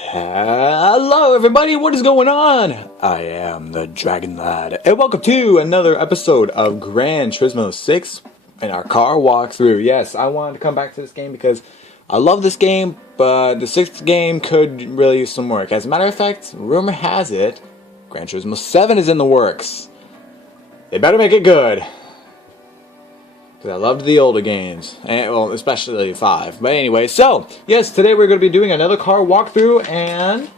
Hello everybody, what is going on? I am the Dragon Lad, and welcome to another episode of Gran Turismo 6 and our car walkthrough. Yes, I wanted to come back to this game because I love this game, but the 6th game could really use some work. As a matter of fact, rumor has it, Gran Turismo 7 is in the works. They better make it good. Because I loved the older games, and well, especially 5. But anyway, so, yes, today we're going to be doing another car walkthrough, and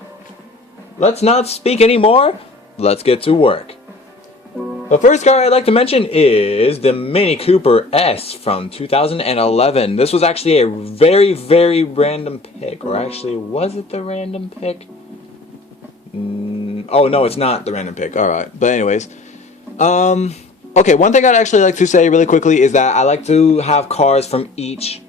let's not speak anymore, let's get to work. The first car I'd like to mention is the Mini Cooper S from 2011. This was actually a very, very random pick, or actually, was it the random pick? Oh, no, it's not the random pick, alright, but anyways, okay, one thing I'd actually like to say really quickly is that I like to have cars from each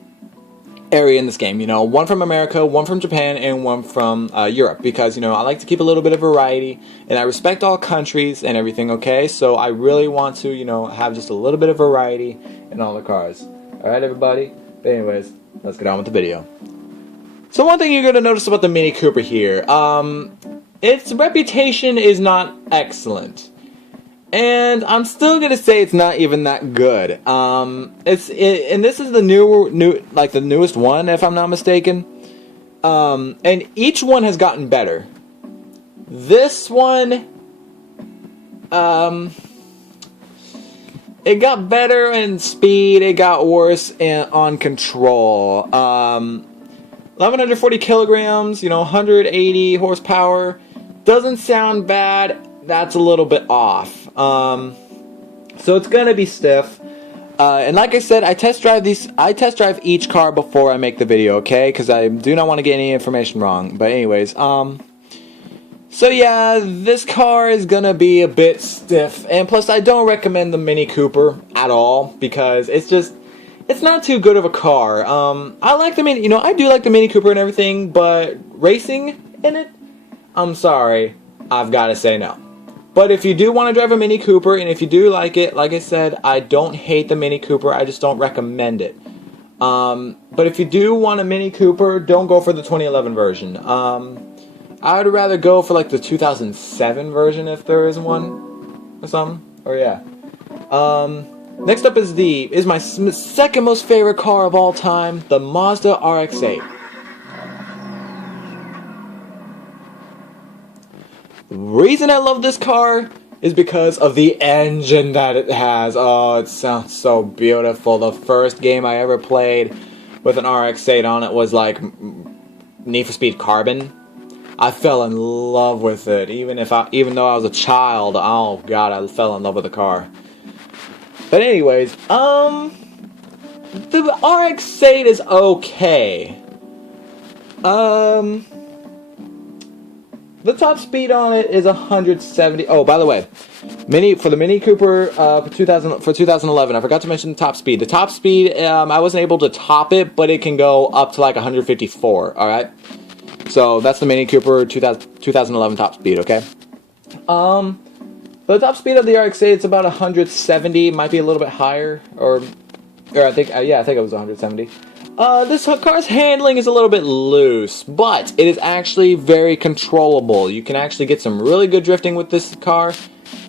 area in this game. You know, one from America, one from Japan, and one from Europe. Because, you know, I like to keep a little bit of variety. And I respect all countries and everything, okay? So I really want to, you know, have just a little bit of variety in all the cars. Alright, everybody? But anyways, let's get on with the video. So one thing you're going to notice about the Mini Cooper here. Its reputation is not excellent. And I'm still gonna say it's not even that good. And this is the the newest one, if I'm not mistaken. And each one has gotten better. This one, it got better in speed. It got worse on control. 1140 kilograms. You know, 180 horsepower. Doesn't sound bad. That's a little bit off. So it's gonna be stiff. And like I said, I test drive each car before I make the video, okay? Because I do not want to get any information wrong. But anyways, so yeah, this car is gonna be a bit stiff. And plus, I don't recommend the Mini Cooper at all because it's not too good of a car. I like the Mini, I do like the Mini Cooper and everything, but racing in it, I'm sorry, I've got to say no. But if you do want to drive a Mini Cooper, and if you do like it, like I said, I don't hate the Mini Cooper, I just don't recommend it. But if you do want a Mini Cooper, don't go for the 2011 version. I would rather go for like the 2007 version if there is one, or something, or yeah. Next up is my second most favorite car of all time, the Mazda RX-8. The reason I love this car is because of the engine that it has. Oh, it sounds so beautiful. The first game I ever played with an RX-8 on it was like Need for Speed Carbon. I fell in love with it, even though I was a child. Oh God, I fell in love with the car. But anyways, the RX-8 is okay. The top speed on it is 170. Oh, by the way, for the Mini Cooper for 2011, I forgot to mention the top speed. The top speed, I wasn't able to top it, but it can go up to like 154. All right, so that's the Mini Cooper 2011 top speed. Okay. The top speed of the RX-8, it's about 170. Might be a little bit higher, or I think it was 170. This car's handling is a little bit loose, but it is actually very controllable. You can actually get some really good drifting with this car.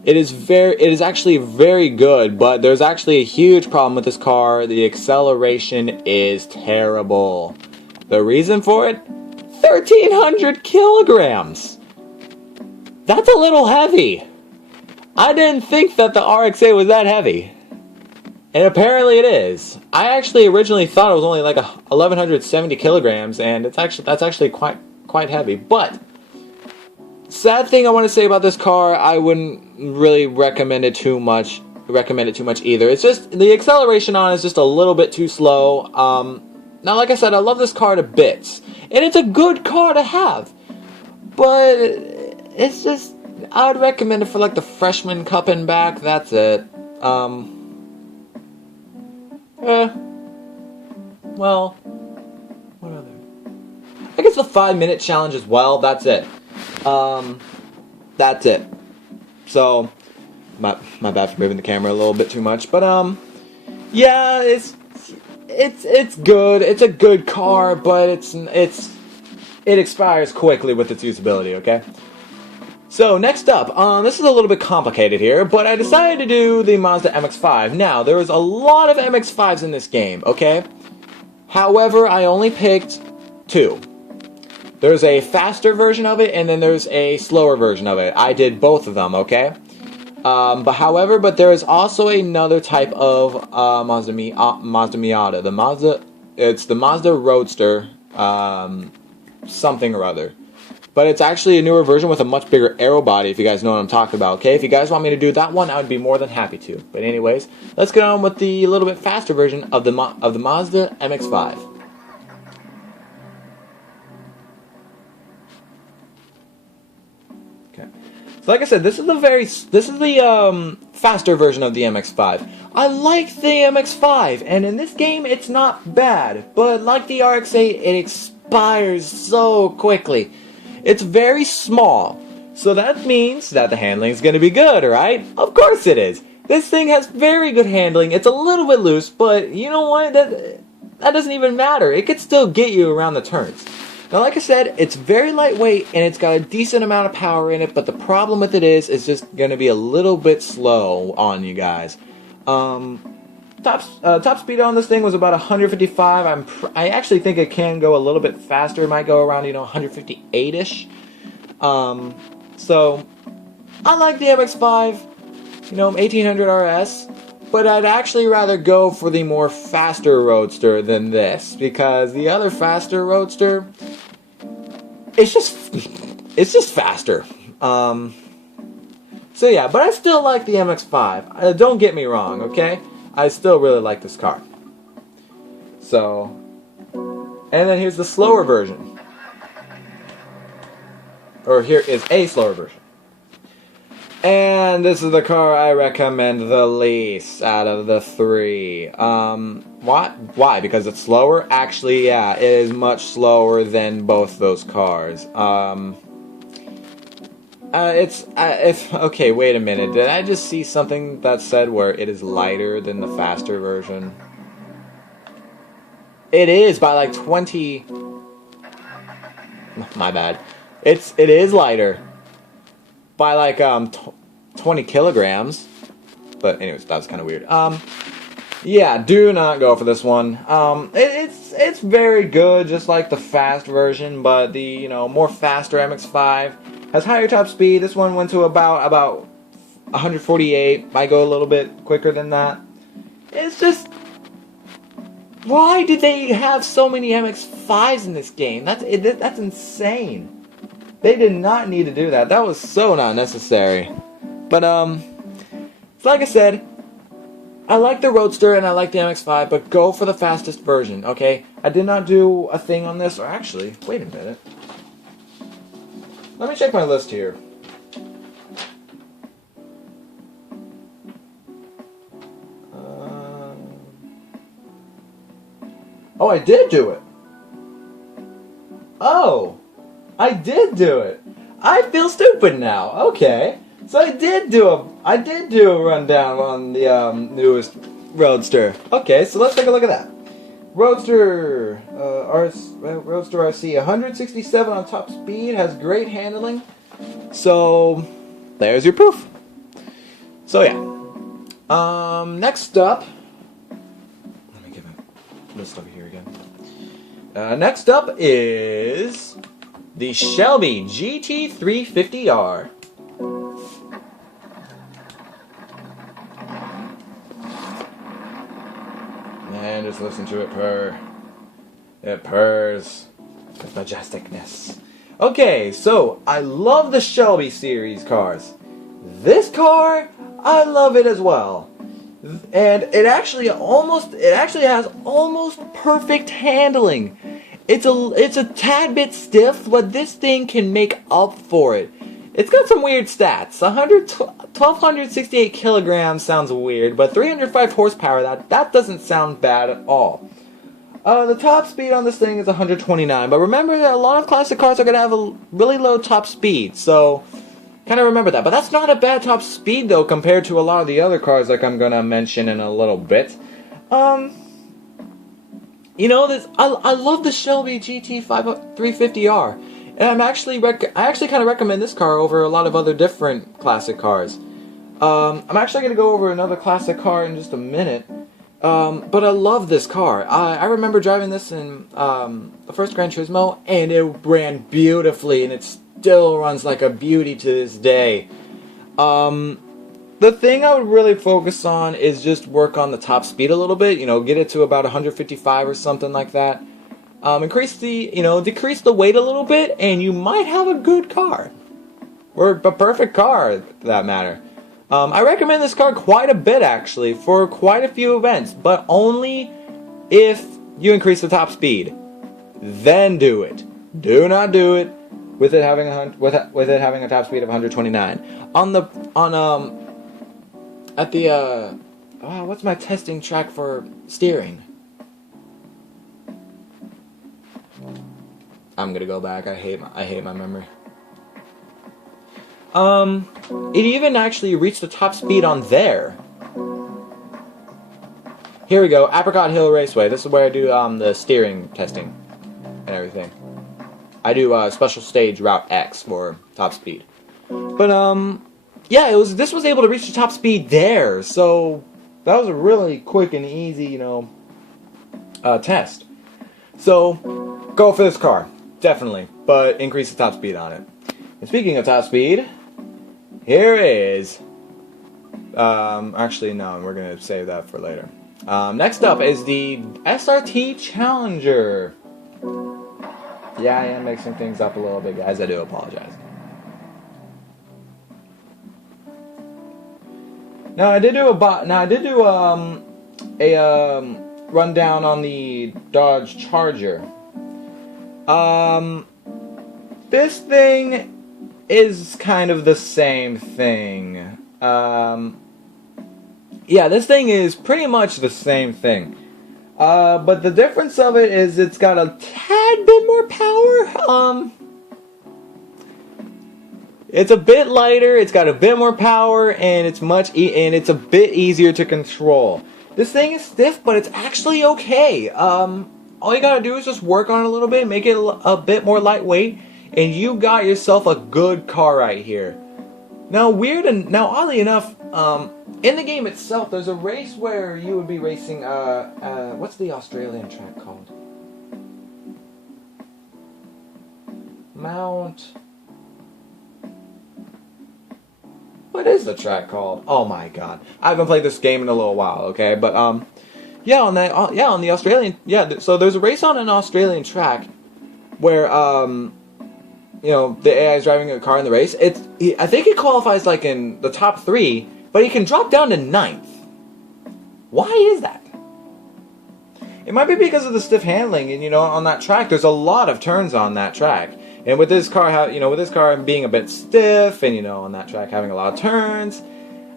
It is actually very good, but there's actually a huge problem with this car. The acceleration is terrible. The reason for it? 1,300 kilograms. That's a little heavy. I didn't think that the RX-8 was that heavy. And apparently it is. I actually originally thought it was only like 1,170 kilograms, and that's actually quite heavy. But sad thing I want to say about this car, I wouldn't really recommend it too much either. It's just the acceleration on it is just a little bit too slow. Now, like I said, I love this car to bits, and it's a good car to have. But it's just, I would recommend it for like the Freshman Cup and back. That's it. Well, what other? I guess the 5-minute challenge as well. That's it. That's it. So, my bad for moving the camera a little bit too much, but yeah, it's good. It's a good car, but it's it expires quickly with its usability, okay? So, next up, this is a little bit complicated here, but I decided to do the Mazda MX-5. Now, there was a lot of MX-5s in this game, okay? However, I only picked 2. There's a faster version of it, and then there's a slower version of it. I did both of them, okay? But there is also another type of Mazda Miata. It's the Mazda Roadster, something or other. But it's actually a newer version with a much bigger aero body, if you guys know what I'm talking about, okay? If you guys want me to do that one, I would be more than happy to. But anyways, let's get on with the little bit faster version of the Mazda MX-5. Okay. So like I said, this is the faster version of the MX-5. I like the MX-5, and in this game, it's not bad. But like the RX-8, it expires so quickly. It's very small, so that means that the handling is going to be good, right? Of course it is. This thing has very good handling. It's a little bit loose, but you know what? That doesn't even matter. It could still get you around the turns. Now, like I said, it's very lightweight, and it's got a decent amount of power in it, but the problem with it is it's just going to be a little bit slow on you guys. Top speed on this thing was about 155. I actually think it can go a little bit faster. It might go around 158ish. So I like the MX-5, 1800 RS, but I'd actually rather go for the more faster Roadster than this, because the other faster Roadster, it's just faster. So yeah, but I still like the MX-5. Don't get me wrong, okay? I still really like this car. So, and then here's the slower version. Or here is a slower version. And this is the car I recommend the least out of the 3. Why? Because it's slower? Actually, yeah, it is much slower than both those cars. Okay, wait a minute. Did I just see something that said where it is lighter than the faster version? It is by like 20. My bad. It is lighter by like 20 kilograms. But anyways, that was kind of weird. Yeah, do not go for this one. It's very good, just like the fast version, but the more faster MX-5 has higher top speed. This one went to about 148. Might go a little bit quicker than that. It's just, why did they have so many MX-5s in this game? That's insane. They did not need to do that. That was so not necessary. But so like I said, I like the Roadster and I like the MX-5, but go for the fastest version, okay? I did not do a thing on this, or actually, wait a minute. Let me check my list here. Oh, I did do it. Oh, I did do it. I feel stupid now. Okay, so I did do a rundown on the newest Roadster. Okay, so let's take a look at that. Roadster RC 167 on top speed, has great handling. So there's your proof. So yeah. Next up, let me get my list over here again. Next up is the Shelby GT350R. And just listen to it purr. It purrs with majesticness. Okay, so I love the Shelby series cars. This car, I love it as well. And it actually has almost perfect handling. It's a tad bit stiff, but this thing can make up for it. It's got some weird stats. 1,268 kilograms sounds weird, but 305 horsepower, that doesn't sound bad at all. The top speed on this thing is 129, but remember that a lot of classic cars are going to have a really low top speed, so kind of remember that. But that's not a bad top speed, though, compared to a lot of the other cars like I'm going to mention in a little bit. You know, I love the Shelby GT350R, and I actually kind of recommend this car over a lot of other different classic cars. I'm actually going to go over another classic car in just a minute, but I love this car. I remember driving this in the first Gran Turismo, and it ran beautifully, and it still runs like a beauty to this day. The thing I would really focus on is just work on the top speed a little bit. You know, get it to about 155 or something like that. Decrease the weight a little bit, and you might have a good car, or a perfect car, for that matter. I recommend this car quite a bit, actually, for quite a few events, but only if you increase the top speed. Then do it. Do not do it with it having a top speed of 129. What's my testing track for steering? I'm gonna go back. I hate my memory. It even actually reached the top speed on there. Here we go, Apricot Hill Raceway. This is where I do the steering testing and everything. I do special stage Route X for top speed. But yeah, this was able to reach the top speed there, so that was a really quick and easy, test. So go for this car, definitely, but increase the top speed on it. And speaking of top speed, here is, actually no, we're gonna save that for later. Next up is the SRT Challenger. Yeah, I am mixing things up a little bit, guys. I do apologize. Now I did do a rundown on the Dodge Charger. This thing is kind of the same thing. Yeah, this thing is pretty much the same thing. But the difference of it is it's got a tad bit more power. It's a bit lighter, it's got a bit more power, and it's it's a bit easier to control. This thing is stiff, but it's actually okay. All you gotta do is just work on it a little bit, make it a bit more lightweight, and you got yourself a good car right here. Now, oddly enough, in the game itself, there's a race where you would be racing, what's the Australian track called? What is the track called? Oh my god. I haven't played this game in a little while, okay? But, on the Australian, so there's a race on an Australian track where, the AI is driving a car in the race. I think he qualifies, like, in the top 3, but he can drop down to 9th. Why is that? It might be because of the stiff handling, and, on that track, there's a lot of turns on that track. And with this car, being a bit stiff, and on that track having a lot of turns,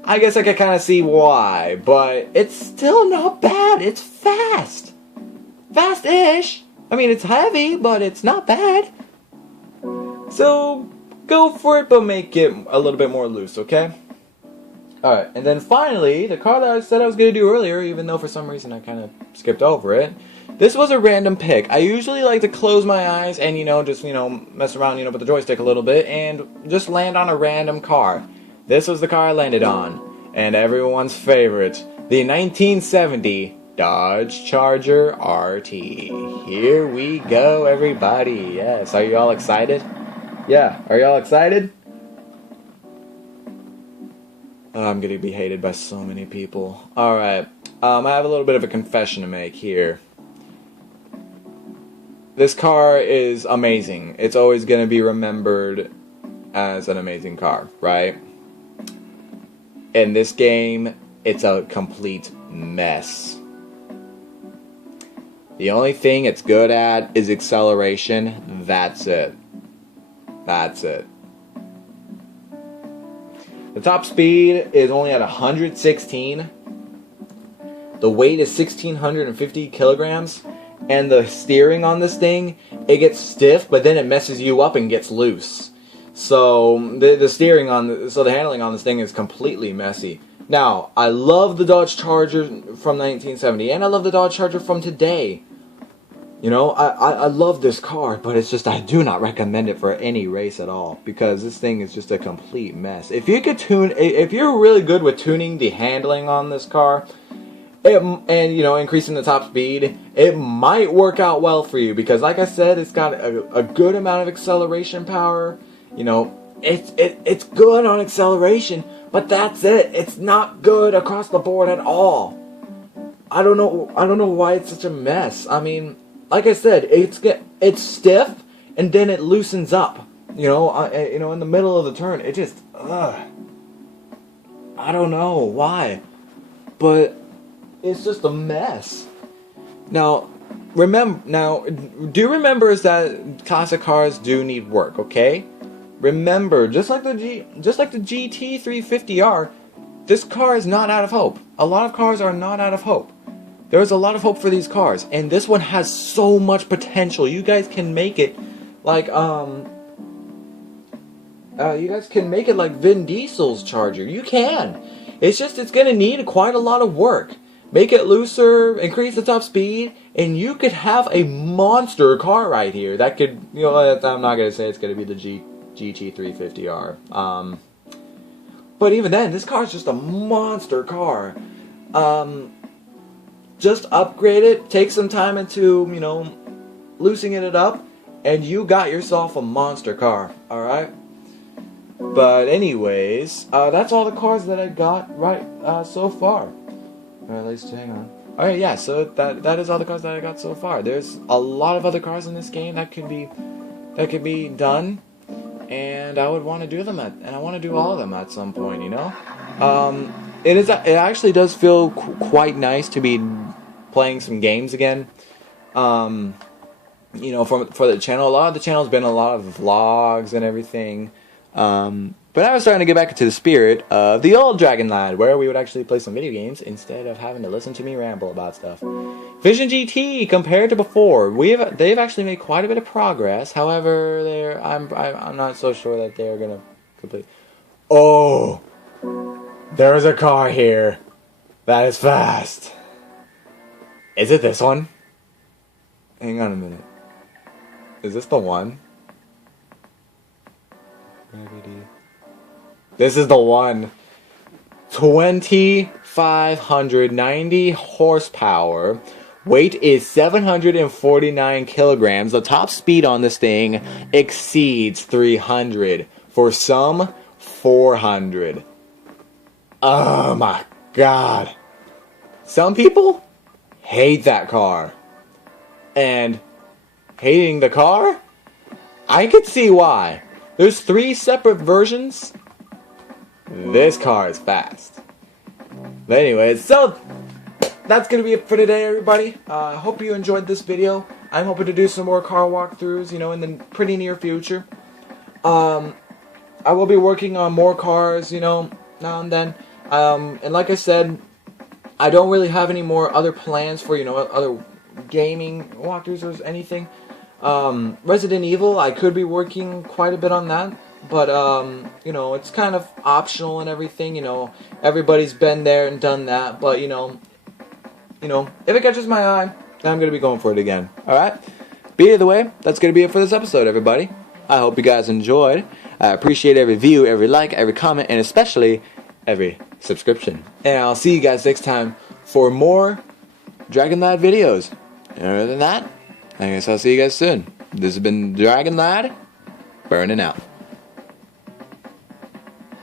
I guess I could kind of see why. But it's still not bad. It's fast, fast-ish. I mean, it's heavy, but it's not bad. So go for it, but make it a little bit more loose, okay? All right, and then finally, the car that I said I was gonna do earlier, even though for some reason I kind of skipped over it. This was a random pick. I usually like to close my eyes and, just, mess around, with the joystick a little bit and just land on a random car. This was the car I landed on. And everyone's favorite, the 1970 Dodge Charger RT. Here we go, everybody. Yes, are you all excited? Yeah, are you all excited? I'm gonna be hated by so many people. Alright, I have a little bit of a confession to make here. This car is amazing. It's always going to be remembered as an amazing car, right? In this game, it's a complete mess. The only thing it's good at is acceleration. That's it. That's it. The top speed is only at 116. The weight is 1,650 kilograms. And the steering on this thing, it gets stiff, but then it messes you up and gets loose. So the handling on this thing is completely messy. Now, I love the Dodge Charger from 1970, and I love the Dodge Charger from today. You know, I love this car, but it's just I do not recommend it for any race at all because this thing is just a complete mess. If you could if you're really good with tuning the handling on this car, and you know, increasing the top speed, it might work out well for you because, like I said, it's got a good amount of acceleration power. You know, it's good on acceleration, but that's it. It's not good across the board at all. I don't know why it's such a mess. I mean, like I said, it's stiff and then it loosens up. You know, in the middle of the turn, it just I don't know why, but it's just a mess. Now, do you remember is that classic cars do need work, okay? Remember, just like the GT 350R, this car is not out of hope. A lot of cars are not out of hope. There's a lot of hope for these cars, and this one has so much potential. You guys can make it like Vin Diesel's Charger. You can. It's just it's gonna need quite a lot of work. Make it looser, increase the top speed, and you could have a monster car right here. That could, you know, I'm not gonna say it's gonna be the GT 350R. But even then, this car is just a monster car. Just upgrade it, take some time into, you know, loosening it up, and you got yourself a monster car, alright? But anyways, that's all the cars that I got right so far. Or at least, hang on. Alright, yeah, so that is all the cars that I got so far. There's a lot of other cars in this game that could be done, and I would want to do them and I want to do all of them at some point, you know? It actually does feel quite nice to be playing some games again. You know, for the channel. A lot of the channel's been a lot of vlogs and everything. But I was starting to get back into the spirit of the old Dragon Lad, where we would actually play some video games instead of having to listen to me ramble about stuff. Vision GT, compared to before, they've actually made quite a bit of progress. However, I'm not so sure that they're gonna complete. Oh, there is a car here that is fast. Is it this one? Hang on a minute. Is this the one? This is the one. 2,590 horsepower. Weight is 749 kilograms. The top speed on this thing exceeds 300. For some, 400. Oh my god. Some people hate that car. And hating the car? I could see why. There's 3 separate versions. This car is fast. But anyways, so that's going to be it for today, everybody. I hope you enjoyed this video. I'm hoping to do some more car walkthroughs, you know, in the pretty near future. I will be working on more cars, you know, now and then. And like I said, I don't really have any more other plans for, you know, other gaming walkthroughs or anything. Resident Evil, I could be working quite a bit on that, but you know, it's kind of optional and everything. You know, everybody's been there and done that, but you know, if it catches my eye, then I'm gonna be going for it again. All right. But either way, that's gonna be it for this episode, everybody. I hope you guys enjoyed. I appreciate every view, every like, every comment, and especially every subscription. And I'll see you guys next time for more Dragon Lad videos. And other than that, I guess I'll see you guys soon. This has been Dragon Lad, burning out.